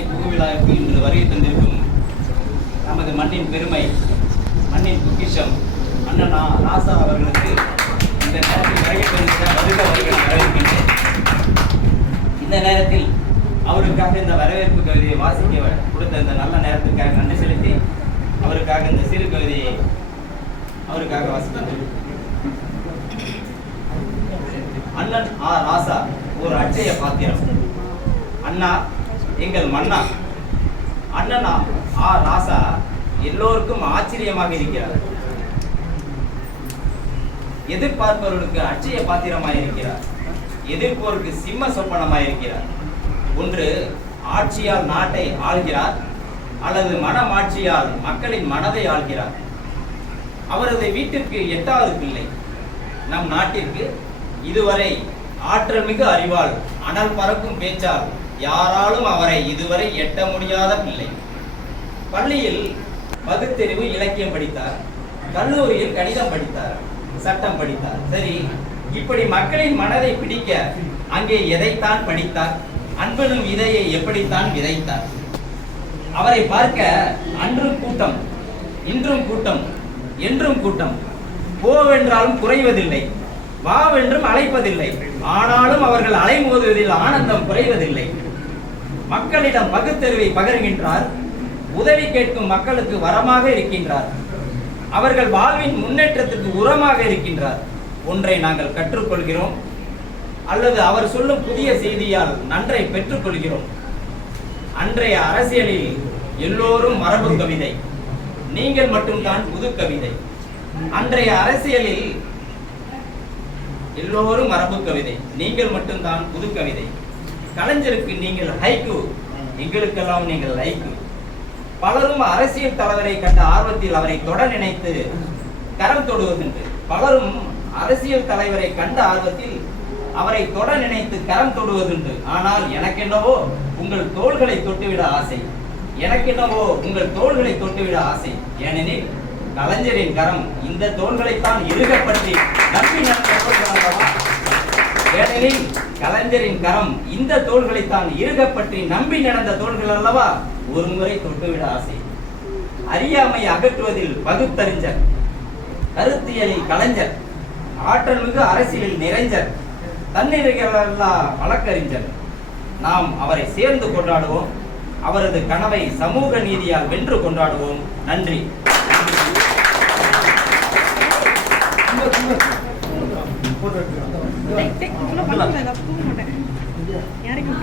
ஆராதனை புகுவிழாவுக்கு இன்று வருகை தந்திருக்கும் நமது மண்ணின் பெருமை மண்ணின் பொக்கிஷம் அண்ணனா ராசா அவர்களுக்கு இந்த நேரத்தில் வருகை தந்திருக்க வருக வருகை வரவேற்கின்றேன். இந்த நேரத்தில் அவருக்காக இந்த வரவேற்பு கவிதையை வாசிக்க கொடுத்த இந்த நல்ல நேரத்துக்காக நன்றி செலுத்தி அவருக்காக இந்த சிறு கவிதையை அவருக்காக வாசிக்கின்றேன் அண்ணன் ஆ ராசா ஒரு அச்சய பாத்திரம். அண்ணா எங்கள் மன்னா அண்ணனா ஆ. ராசா எல்லோருக்கும் ஆச்சரியமாக இருக்கிறார். எதிர்பார்ப்பவர்களுக்கு அச்சய பாத்திரமாக இருக்கிறார். எதிர்ப்போருக்கு சிம்ம சொப்பனமாக இருக்கிறார். ஒன்று ஆட்சியால் நாட்டை ஆள்கிறார் அல்லது மனமாட்சியால் மக்களின் மனதை ஆள்கிறார். அவரது வீட்டிற்கு எட்டாவது பிள்ளை. நம் நாட்டிற்கு இதுவரை ஆற்றல் மிகு அறிவால் அனல் பறக்கும் பேச்சால் யாராலும் அவரை இதுவரை எட்ட முடியாத பிள்ளை. பள்ளியில் பகுத்தறிவு இலக்கியம் படித்தார். கல்லூரியில் கணிதம் படித்தார். சட்டம் படித்தார். சரி இப்படி மக்களின் மனதை பிடிக்க அங்கே எதைத்தான் படித்தார்? அன்பனும் இதையை எப்படித்தான் விதைத்தார்? அவரை பார்க்க அன்றும் கூட்டம் இன்றும் கூட்டம் என்றும் கூட்டம். போவென்றாலும் குறைவதில்லை வாவென்றும் அழைப்பதில்லை. ஆனாலும் அவர்கள் அலைமோதுவதில் ஆனந்தம் குறைவதில்லை. மக்களிடம் பகுத்தறிவை பகர்கின்றார் உதவி கேட்கும் மக்களுக்கு வரமாக இருக்கின்றார். அவர்கள் வாழ்வின் முன்னேற்றத்துக்கு உரமாக இருக்கின்றார். ஒன்றை நாங்கள் கற்றுக்கொள்கிறோம் அல்லது அவர் சொல்லும் புதிய செய்தியால் நன்றை பெற்றுக்கொள்கிறோம். அன்றைய அரசியலில் எல்லோரும் மரபு கவிதை நீங்கள் மட்டும்தான் புது கவிதை. அன்றைய அரசியலில் எல்லோரும் மரபு கவிதை நீங்கள் மட்டும்தான் புது கவிதை. கலைஞருக்கு நீங்கள் ஹைக்கு எங்களுக்கெல்லாம் நீங்கள் லைக்கு பலரும் அரசியல் தலைவரை கண்ட ஆர்வத்தில் அவரை தொட நினைத்து கரம் தொடுவதுண்டு பலரும் அரசியல் தலைவரை கண்ட ஆர்வத்தில் அவரை தொட நினைத்து கரம் தொடுவதுண்டு ஆனால் எனக்கென்னவோ உங்கள் தோள்களை தொட்டுவிட ஆசை எனக்கென்னவோ உங்கள் தோள்களை தொட்டுவிட ஆசை ஏனெனில் கலைஞரின் கரம் இந்த தோள்களைத்தான் இறுக பற்றி நம்பி நடந்த ஏனெனில் கலைஞரின் கரம் இந்த தோள்களைத்தான் இருக பற்றி நம்பி நடந்த தோள்கள் அல்லவா? ஒரு முறை தொட்டுவிட ஆசை. அறியாமை அகற்றுவதில் பகுத்தறிஞர் கருத்தியலில் கலைஞர் ஆற்றல் மிகு அரசியலில் நிறைஞ்சர் தன்னிறைகளல்லா வழக்கறிஞர். நாம் அவரை சேர்ந்து கொண்டாடுவோம். அவரது கனவை சமூக நீதியால் வென்று கொண்டாடுவோம். நன்றி. டேய், யாரையும்.